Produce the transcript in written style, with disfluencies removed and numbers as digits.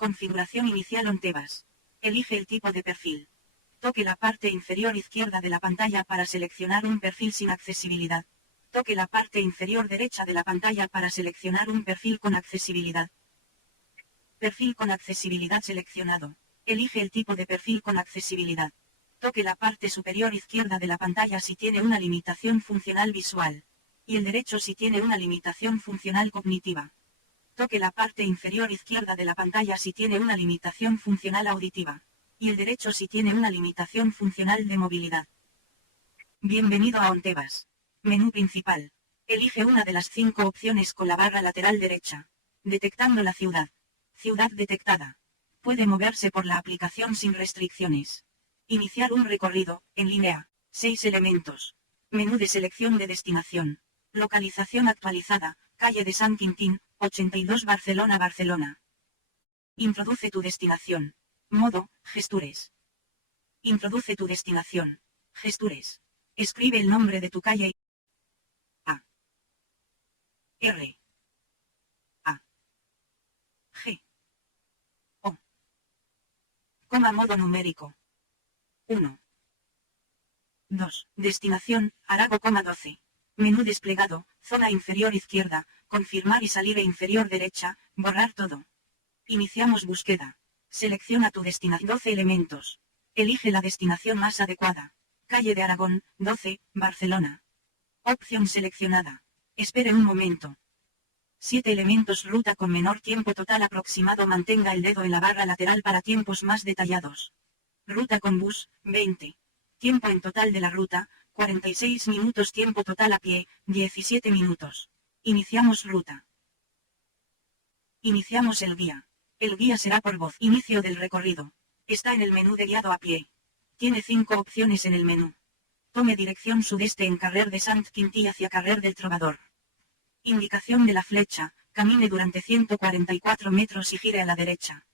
Configuración inicial on Tebas. Elige el tipo de perfil. Toque la parte inferior izquierda de la pantalla para seleccionar un perfil sin accesibilidad. Toque la parte inferior derecha de la pantalla para seleccionar un perfil con accesibilidad. Perfil con accesibilidad seleccionado. Elige el tipo de perfil con accesibilidad. Toque la parte superior izquierda de la pantalla si tiene una limitación funcional visual. Y el derecho si tiene una limitación funcional cognitiva. Toque la parte inferior izquierda de la pantalla si tiene una limitación funcional auditiva. Y el derecho si tiene una limitación funcional de movilidad. Bienvenido a on Tebas. Menú principal. Elige una de las 5 opciones con la barra lateral derecha. Detectando la ciudad. Ciudad detectada. Puede moverse por la aplicación sin restricciones. Iniciar un recorrido, en línea. 6 elementos. Menú de selección de destinación. Localización actualizada, calle de San Quintín, 82 Barcelona, Barcelona. Introduce tu destinación. Modo, gestures. Introduce tu destinación. Gestures. Escribe el nombre de tu calle. A. R. A. G. O. Coma modo numérico. 1. 2. Destinación, Arago, 12. Menú desplegado, zona inferior izquierda, confirmar y salir e inferior derecha, borrar todo. Iniciamos búsqueda. Selecciona tu destinación. 12 elementos. Elige la destinación más adecuada. Calle de Aragón, 12, Barcelona. Opción seleccionada. Espere un momento. 7 elementos. Ruta con menor tiempo total aproximado. Mantenga el dedo en la barra lateral para tiempos más detallados. Ruta con bus, 20. Tiempo en total de la ruta, 46 minutos. Tiempo total a pie, 17 minutos. Iniciamos ruta. Iniciamos el guía. El guía será por voz. Inicio del recorrido. Está en el menú de guiado a pie. Tiene 5 opciones en el menú. Tome dirección sudeste en Carrer de Sant Quintí hacia Carrer del Trovador. Indicación de la flecha, camine durante 144 metros y gire a la derecha.